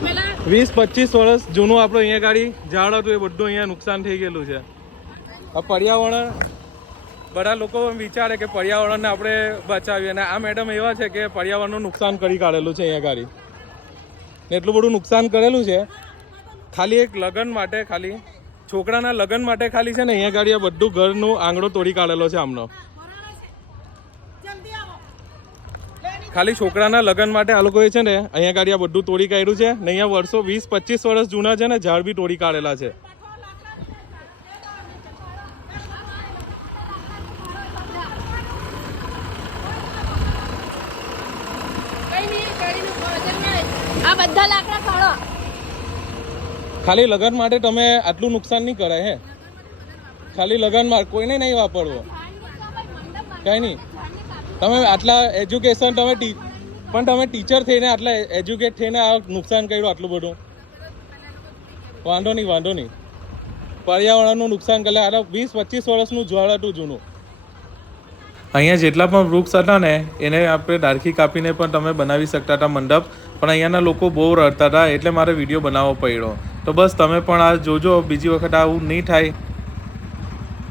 20-25 વર્ષ જૂનું આપણું અહીંયા ગાડી ઝાડ હતું એ બધું અહીંયા નુકસાન થઈ ગયેલું છે. આ પર્યાવરણ બધા લોકો વિચારે કે પર્યાવરણને આપણે બચાવીએ અને આ મેડમ એવા છે કે પર્યાવરણનું નુકસાન કરી કાઢેલું છે અહીંયા ગાડી. એટલું બધું નુકસાન કરેલું છે ખાલી એક લગ્ન માટે, ખાલી છોકરાના લગ્ન માટે ખાલી છે ને અહીંયા ગાડી આ બધું ઘરનું આંગણો તોડી કાઢેલો છે આમનો. ખાલી છોકરાના લગ્ન માટે આ લોકોએ છે ને અહીંયા ગાડી આ બધું તોડી કાઢ્યું છે ને અહીંયા વર્ષો 20-25 વર્ષ જૂના છે ને ઝાડ બી તોડી કાઢેલા છે. આ બધા લાકડા કાઢો. ખાલી લગ્ન માટે તમે આટલું નુકસાન નહીં કરાય હે. ખાલી લગ્નમાં કોઈને નહીં વાપરવો, કઈ નહીં. તમે આટલા એજ્યુકેશન પણ તમે ટીચર થઈને આટલા એજ્યુકેટ થઈને આ નુકસાન કર્યું આટલું બધું. વાંધો નહીં. પર્યાવરણનું નુકસાન કરે. આ 20-25 વર્ષનું ઝાડ હતું જૂનું. અહીંયા જેટલા પણ વૃક્ષ હતા ને એને આપણે ડાળખી કાપીને પણ તમે બનાવી શકતા હતા મંડપ, પણ અહીંયાના લોકો બહુ રડતા હતા એટલે મારે વિડીયો બનાવવો પડ્યો. તો બસ તમે પણ આ જોજો, બીજી વખત આવું નહીં થાય.